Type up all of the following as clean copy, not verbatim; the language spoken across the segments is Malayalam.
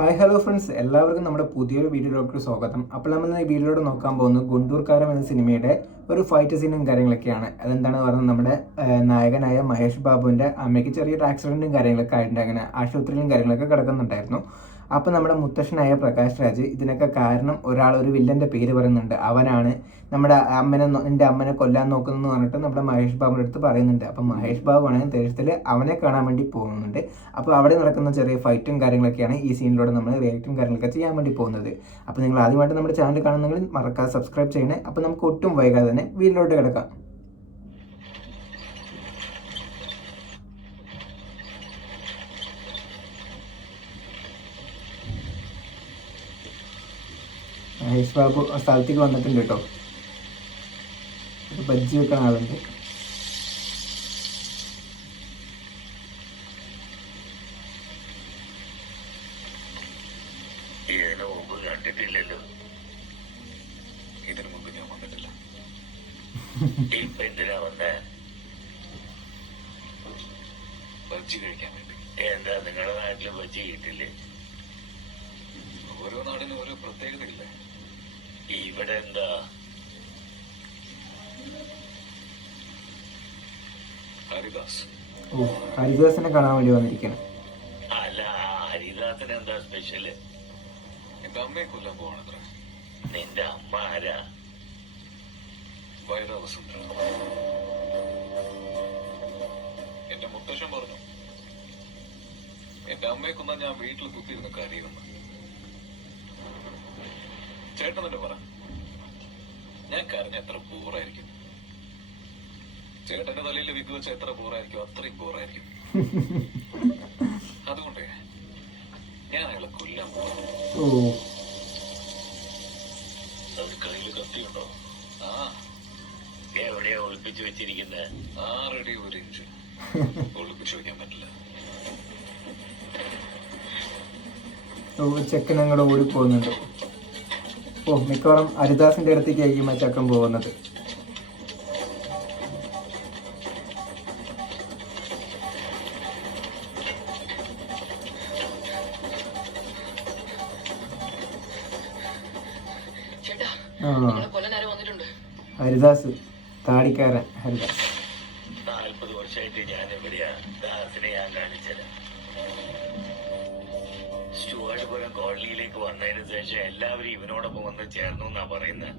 ഹായ് ഹലോ ഫ്രണ്ട്സ്, എല്ലാവർക്കും നമ്മുടെ പുതിയൊരു വീഡിയോയിലേക്ക് സ്വാഗതം. അപ്പോൾ നമ്മൾ ഈ വീഡിയോയിലൂടെ നോക്കാൻ പോകുന്നത് ഗുണ്ടൂർക്കാരം എന്ന സിനിമയുടെ ഒരു ഫൈറ്റ് സീനും കാര്യങ്ങളൊക്കെയാണ്. അതെന്താണെന്ന് പറഞ്ഞാൽ നമ്മുടെ നായകനായ മഹേഷ് ബാബുവിൻ്റെ അമ്മയ്ക്ക് ചെറിയൊരു ആക്സിഡൻറ്റും കാര്യങ്ങളൊക്കെ ആയിട്ടുണ്ട്. അങ്ങനെ ആശുപത്രിയിലും കാര്യങ്ങളൊക്കെ കിടക്കുന്നുണ്ടായിരുന്നു. അപ്പോൾ നമ്മുടെ മുത്തശ്ശനായ പ്രകാശ് രാജ് ഇതിനൊക്കെ കാരണം ഒരു വില്ലൻ്റെ പേര് പറയുന്നുണ്ട്. അവനാണ് നമ്മുടെ എൻ്റെ അമ്മനെ കൊല്ലാൻ നോക്കുന്നതെന്ന് പറഞ്ഞിട്ട് നമ്മുടെ മഹേഷ് ബാബുവിൻ്റെ അടുത്ത് പറയുന്നുണ്ട്. അപ്പം മഹേഷ് ബാബു ആണെങ്കിൽ ദേഷ്യത്തിൽ അവനെ കാണാൻ വേണ്ടി പോകുന്നുണ്ട്. അപ്പോൾ അവിടെ നടക്കുന്ന ചെറിയ ഫൈറ്റും കാര്യങ്ങളൊക്കെയാണ് ഈ സീനിലൂടെ നമ്മൾ റിയാക്റ്റും കാര്യങ്ങളൊക്കെ ചെയ്യാൻ വേണ്ടി പോകുന്നത്. അപ്പോൾ നിങ്ങൾ ആദ്യമായിട്ട് നമ്മുടെ ചാനൽ കാണുന്നെങ്കിൽ മറക്കാതെ സബ്സ്ക്രൈബ് ചെയ്യണേ. അപ്പോൾ നമുക്ക് ഒട്ടും വൈകാതെ തന്നെ വീട്ടിലോട്ട് കിടക്കാം. മഹേഷ് ബാബു സ്ഥലത്തേക്ക് വന്നിട്ടുണ്ട് കേട്ടോ. ബജ്ജി വെക്കുന്ന ആളുണ്ട്. കണ്ടിട്ടില്ലല്ലോ, ഇതിനു മുമ്പ് ഞാൻ വന്നിട്ടില്ല. ഇപ്പൊ എന്തിനാ വന്നേ? ബജ്ജി കഴിക്കാൻ വേണ്ടി. എന്താ നിങ്ങളുടെ നാട്ടില് ബജ്ജി കിട്ടില്ലേ? ഓരോ നാടിനും ഓരോ പ്രത്യേകതയില്ലേ? ഇവിടെ എന്താ ഹരിദാസ്. ഹരിദാസിനെ കാണാൻ വേണ്ടി വന്നിരിക്കണം. അല്ല, ഹരിദാസിന് എന്താ സ്പെഷ്യല്? എന്റെ അമ്മയെ കൊല്ലാൻ പോവാണത്ര. നിന്റെ അമ്മ ആരാ? വൈരവസുന്ധര. എന്റെ മുത്തശ്ശൻ പറഞ്ഞു, എന്റെ അമ്മയെ കൊന്നാ ഞാൻ വീട്ടിൽ കുത്തിയിരുന്ന കാര്യമെന്ന്. ചേട്ടൻ തന്നെ പറ, ഞാൻ കരഞ്ഞ എത്ര ബോറായിരിക്കും? ചേട്ടന്റെ തലയിൽ വിഗ് വെച്ച എത്ര ബോറായിരിക്കും? അത്രയും ബോറായിരിക്കും. അതുകൊണ്ടേ ഞാൻ അയാളെ കൊല്ലാൻ പോകും. കയ്യിൽ കത്തിയുണ്ടോ? ആ, എവിടെയാ ഒളിപ്പിച്ചു വെച്ചിരിക്കുന്നത്? 6 അടി 1 ഇഞ്ച് ഒളിപ്പിച്ചു വെക്കാൻ പറ്റില്ല. ചെക്കനങ്ങോട് ഓടി പോകുന്നുണ്ട്. മിക്കവാറും ഹരിദാസിന്റെ അടുത്തേക്കായിരിക്കും ആ ചക്കൻ പോകുന്നത്. ഹരിദാസ്, താടിക്കാരൻ ഹരിദാസ്. 40 വർഷമായിട്ട് ഞാൻ എവിടെയാ ദാസിനെ ഞാൻ കാണിച്ചത്? സ്റ്റുവാർട്ട്പുരം കോളനിയിലേക്ക് വന്നതിന് ശേഷം എല്ലാവരും ഇവനോടൊപ്പം വന്ന് ചേർന്നു എന്നാ പറയുന്നത്.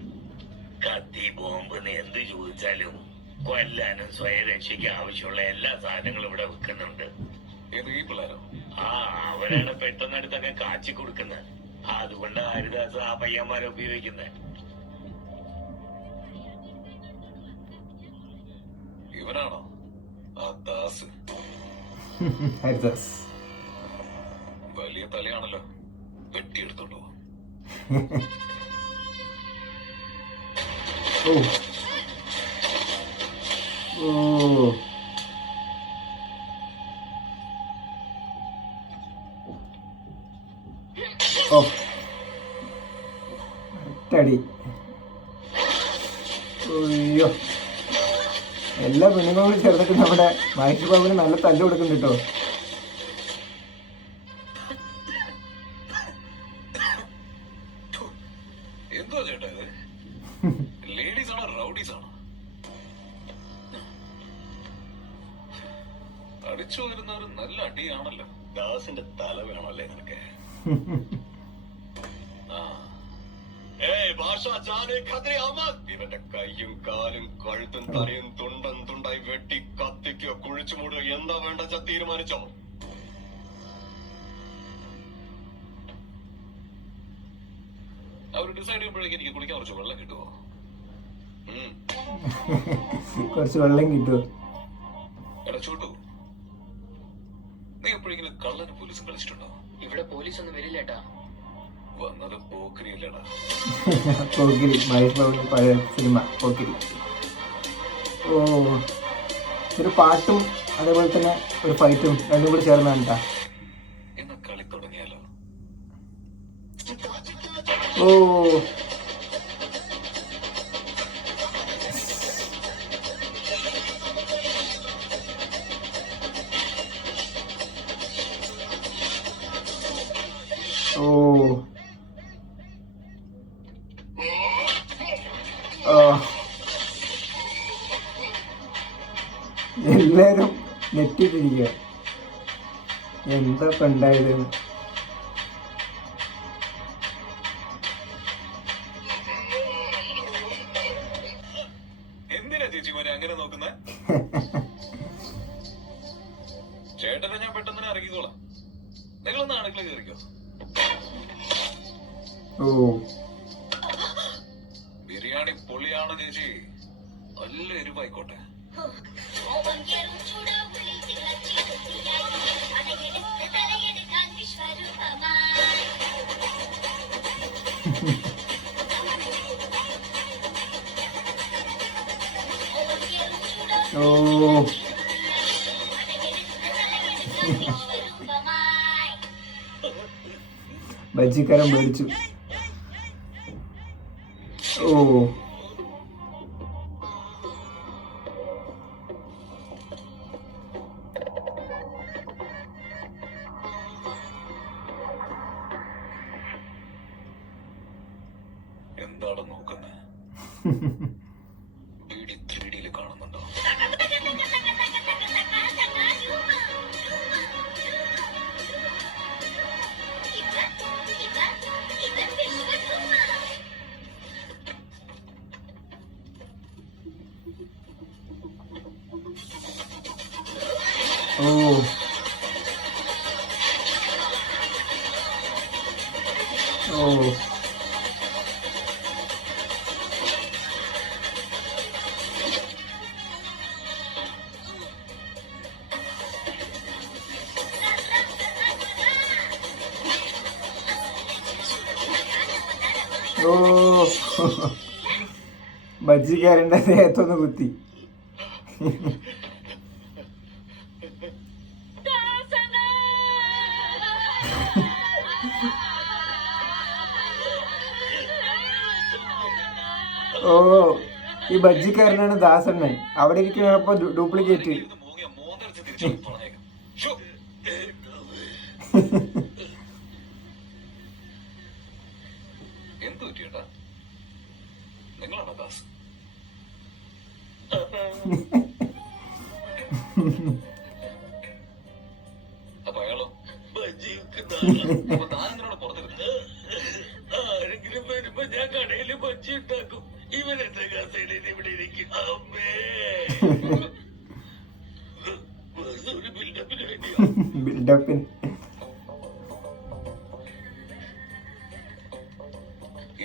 കത്തി, ബോംബ് എന്ത് ചോദിച്ചാലും കൊല്ലാനും സ്വയം രക്ഷയ്ക്ക് ആവശ്യമുള്ള എല്ലാ സാധനങ്ങളും ഇവിടെ വെക്കുന്നുണ്ട്. ഈ പിള്ളേരോ? അവരാണ് പെട്ടെന്നടുത്തൊക്കെ കാച്ചി കൊടുക്കുന്നത്. അതുകൊണ്ട് ഹരിദാസ് ആ പയ്യന്മാരെ ഉപയോഗിക്കുന്നത്. ഇവനാണോ ആ ദാസ്? ഹരിദാസ് വലിയ തലയാണല്ലോ, വെട്ടിയെടുത്തോണ്ടോ? ഒറ്റടി. അയ്യോ, എല്ലാ പെണ്ണുങ്ങളും ചേർന്നിട്ട് നമ്മുടെ മഹേഷ് ബാബുവിന് നല്ല തല്ല് കൊടുക്കുന്നുണ്ട് കേട്ടോ. എന്തോ ചേട്ടാ ഇത്? ലേഡീസ് ആണോ റൗഡീസ് ആണോ? അടിച്ചു വരുന്നവര് നല്ല അടിയാണല്ലോ. ദാസിന്റെ തല വേണമല്ലേ നിനക്ക്? ഇവന്റെ കയ്യും കാലും കഴുത്തും തലയും തുണ്ടം തുണ്ടായി വെട്ടി കത്തിക്കോ കുഴിച്ചു മൂടുകയോ എന്താ വേണ്ട തീരുമാനിച്ചോ? അവര് ഡിസൈഡ് ചെയ്യുമ്പോഴേക്ക് എനിക്ക് കുളിക്കാൻ കുറച്ച് വെള്ളം കിട്ടുമോ? കുറച്ച് വെള്ളം കിട്ടുമോ? എടാ ചോട്ടു, നീ എപ്പോഴെങ്കിലും കള്ളന് പോലീസും കളിച്ചിട്ടുണ്ടോ? ഇവിടെ പോലീസ് ഒന്നും വരില്ലേട്ടാ. വന്നത് പോക്കരിയില്ലടാ. പോക്കിരി, മഹേഷ് ബാബുവിന്റെ പഴയ സിനിമ പോക്കിരി. ഒരു പാട്ടും അതേപോലെ തന്നെ ഒരു ഫൈറ്റും രണ്ടും കൂടി ചേർന്നാണ് കേട്ടാ. എന്നാ കളി തുടങ്ങിയാലോ? ഓ ഓ എല്ലാരും നെറ്റിട്ടിരിക്കുക. എന്താ ഇപ്പൊ ഉണ്ടായത്? എന്തിനാ ചേച്ചി മോനെ അങ്ങനെ നോക്കുന്നേ? ചേട്ടനെ ഞാൻ പെട്ടെന്ന് ഇറങ്ങിക്കോളാം. നിങ്ങളൊന്ന് അടുക്കള കയറിക്കോ. ഓ ബിരിയാണി പൊളിയാണ് ചേച്ചി. നല്ല എരിവായിക്കോട്ടെ. ഓ ബജ്ജിക്കാരൻ മേടിച്ചു. ഓ എന്താണ് നോക്കുന്നത്? ബീഡി 3D കാണുന്നുണ്ടോ? ഓ ഓ ഓ ബജ്ജിക്കാരൻ്റെ ദേഹത്തൊന്ന് കുത്തി. ഓ ഈ ബജ്ജിക്കാരനാണ് ദാസണ്ണൻ. അവിടെ ഇരിക്കുന്നപ്പോ ഡ്യൂപ്ലിക്കേറ്റ്. ഇത് മൂങ്ങിയ മോന്തടിച്ച് തിരിച്ചു പറഞ്ഞേക്കാം. ഷോ. എന്ത് പറ്റിയേട്ടാ? നിങ്ങളാണോ ദാസ്? അപ്പൊ അയാളോ? അപ്പൊ താനെന്തിനാണ് പുറത്തിരുന്നത്? ആരെങ്കിലും വരുമ്പോ ഞാൻ കടയില് ബജ്ജി ഉണ്ടാക്കും. ഇവരെന്റെ കസേരയിൽ ഇവിടെ ഇരിക്കും. അമ്മേ, വെറുതെ ഒരു ബിൽഡപ്പിന് വേണ്ടിയോ? ബിൽഡപ്പിന്.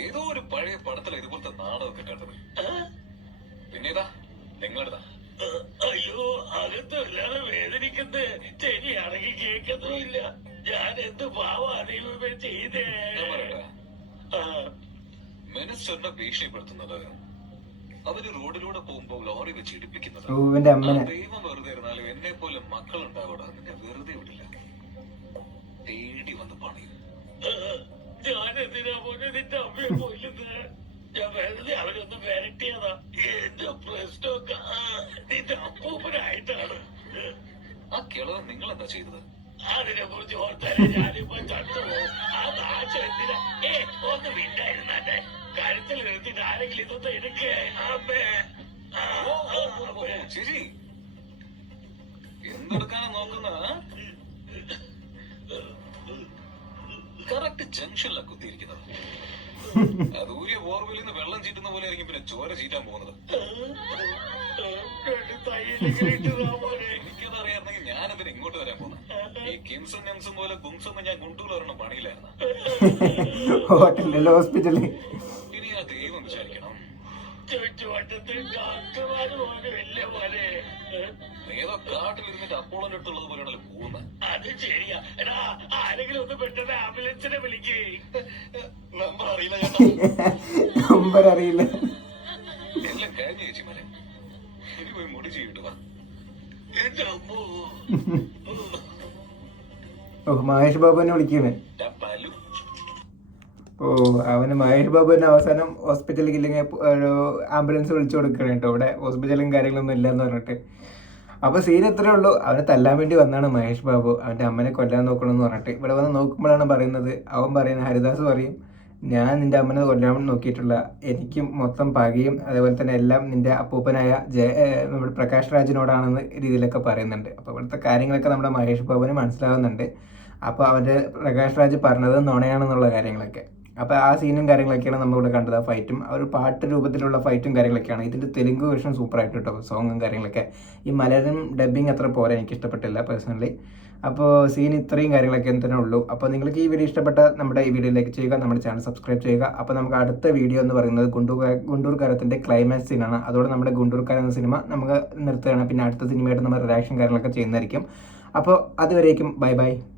ഏതോ ഒരു പഴയ പടത്തില ഇതുപോലത്തെ നാടകമൊക്കെ കണ്ടത്. പിന്നേതാ നിങ്ങളുടെതാ? അയ്യോ, അകത്ത് വല്ലാതെ വേദനിക്കുന്നത്. ശരിയാണെങ്കിൽ കേൾക്കത്തുമില്ല. ഞാൻ എന്ത് പാവാണ് ഇവ ചെയ്തേ? ഞാൻ പറയട്ടെ, മിനിസ്റ്ററിനെ ഭീഷണിപ്പെടുത്തുന്നത്, അവര് റോഡിലൂടെ പോകുമ്പോ ലോറി വെച്ച് ഇടിപ്പിക്കുന്നത്, ഓ ഇവന്റെ അമ്മനെ. ദൈവം വെറുതെ ഇരുന്നാലും എന്നെ പോലെ മക്കളുണ്ടാവൂടാ. നിന്നെ വെറുതെ വിടില്ല. തേടി വന്ന് പണിയും. ഞാൻ എന്തിനാ പോലെ നിന്റെ അമ്മയെ കൊല്ലുന്നത്? ഞാൻ വെറുതെ അവരൊന്ന് വരട്ടിയതാ. എന്റെ പ്രശ്നമൊക്കെ നിന്റെ അപ്പൂപ്പനായിട്ടാണ്. ആ കിളവൻ നിങ്ങൾ എന്താ ചെയ്തത്? അതിനെ കുറിച്ച് ഓർത്താലേ ഞാനിപ്പോ ചത്തുപോകും. ആ നാശം എന്തിനാ? ഒന്ന് മിണ്ടായിരുന്നെ. കരുത്തിൽ നിർത്തിട്ട് ആരെങ്കിലും ഇതൊന്നും എടുക്കേ? അമ്മേ, ചേച്ചി എന്തെടുക്കാനാ നോക്കുന്ന? കറക്റ്റ് ജംഗ്ഷനിലാ കുത്തിയിരിക്കുന്നത്. അത് ഊരിയ ബോർവെല്ലിൽ നിന്ന് വെള്ളം ചീറ്റുന്ന പോലെ ആയിരിക്കും പിന്നെ ചോര ചീറ്റാൻ പോകുന്നത്. എനിക്കത് അറിയാമെങ്കിൽ ഞാനതിന് ഇങ്ങോട്ട് വരാൻ പോകുന്നത്. ഈ കിംസും നെംസും പോലെ ഗുംസൊന്നും ഞാൻ ഗുണ്ടൂർ ഒരെണ്ണം പണിയിലായിരുന്നു. ഹോട്ടലിലല്ല, ഹോസ്പിറ്റലിൽ. ഇനി ആ ദൈവം വിചാരിക്കണം. ചുറ്റുവട്ടത്തിൽ ഡോക്ടർമാര് പോലും ഇല്ല പോലെ. ഏതോ കാട്ടിലിരുന്നിട്ട് അപ്പോളന്റെ അടുത്തുള്ളത് പോലെയാണല്ലോ പോകുന്നത്. അത് ശരിയാ. എടാ, ആരെങ്കിലും ഒന്ന് പെട്ടെന്ന് ആംബുലൻസിനെ വിളിക്കേ. നമ്പർ അറിയില്ല. നമ്പർ അറിയില്ല. എല്ലാം കഴിഞ്ഞ ചേച്ചിമാരെ. ഇനി പോയി മുടി ചെയ്തിട്ട് വാ. എന്റെ അമ്മോ. ഓ മഹേഷ് ബാബുവിനെ വിളിക്കണേ. പലു ഓ അവന് മഹേഷ് ബാബുവിന് അവസാനം ഹോസ്പിറ്റലിൽ ഇല്ലെങ്കിൽ ആംബുലൻസ് വിളിച്ചു കൊടുക്കണം കേട്ടോ. ഇവിടെ ഹോസ്പിറ്റലും കാര്യങ്ങളൊന്നും ഇല്ലെന്ന് പറഞ്ഞിട്ട് അപ്പോൾ സീൻ ഇത്രേ ഉള്ളൂ. അവനെ തല്ലാൻ വേണ്ടി വന്നാണ് മഹേഷ് ബാബു, അവൻ്റെ അമ്മനെ കൊല്ലാൻ നോക്കണമെന്ന് പറഞ്ഞിട്ട്. ഇവിടെ വന്ന് നോക്കുമ്പോഴാണ് പറയുന്നത്, അവൻ പറയുന്നത്, ഹരിദാസ് പറയും, ഞാൻ നിൻ്റെ അമ്മനെ കൊല്ലാൻ നോക്കിയിട്ടുള്ള, എനിക്ക് മൊത്തം പകയും അതേപോലെ തന്നെ എല്ലാം നിൻ്റെ അപ്പൂപ്പനായ നമ്മുടെ പ്രകാശ് രാജിനോടാണെന്ന് രീതിയിലൊക്കെ പറയുന്നുണ്ട്. അപ്പോൾ ഇവിടുത്തെ കാര്യങ്ങളൊക്കെ നമ്മുടെ മഹേഷ് ബാബുവിന് മനസ്സിലാവുന്നുണ്ട്. അപ്പോൾ അവൻ്റെ പ്രകാശ് രാജ് പറഞ്ഞത് നുണയാണെന്നുള്ള കാര്യങ്ങളൊക്കെ. അപ്പോൾ ആ സീനും കാര്യങ്ങളൊക്കെയാണ് നമ്മളിവിടെ കണ്ടത്. ആ ഫൈറ്റും ആ ഒരു പാട്ട് രൂപത്തിലുള്ള ഫൈറ്റും കാര്യങ്ങളൊക്കെയാണ്. ഇതിൻ്റെ തെലുങ്ക് വേർഷൻ സൂപ്പറായിട്ട് കേട്ടോ, സോങ്ങും കാര്യങ്ങളൊക്കെ. ഈ മലയാളം ഡബ്ബിങ് അത്ര പോരാ, എനിക്ക് ഇഷ്ടപ്പെട്ടില്ല പേഴ്സണലി. അപ്പോൾ സീൻ ഇത്രയും കാര്യങ്ങളൊക്കെ തന്നെ ഉള്ളൂ. അപ്പോൾ നിങ്ങൾക്ക് ഈ വീഡിയോ ഇഷ്ടപ്പെട്ട നമ്മുടെ ഈ വീഡിയോ ലൈക്ക് ചെയ്യുക, നമ്മുടെ ചാനൽ സബ്സ്ക്രൈബ് ചെയ്യുക. അപ്പോൾ നമുക്ക് അടുത്ത വീഡിയോ എന്ന് പറയുന്നത് ഗുണ്ടൂർക്കാരത്തിൻ്റെ ക്ലൈമാക്സ് സീനാണ്. അതോടെ നമ്മുടെ ഗുണ്ടൂർക്കാരൻ എന്ന സിനിമ നമുക്ക് നിർത്തുകയാണ്. പിന്നെ അടുത്ത സിനിമയായിട്ട് നമ്മൾ റിയാക്ഷൻ കാര്യങ്ങളൊക്കെ ചെയ്യുന്നതായിരിക്കും. അപ്പോൾ അതുവരേക്കും ബൈ ബൈ.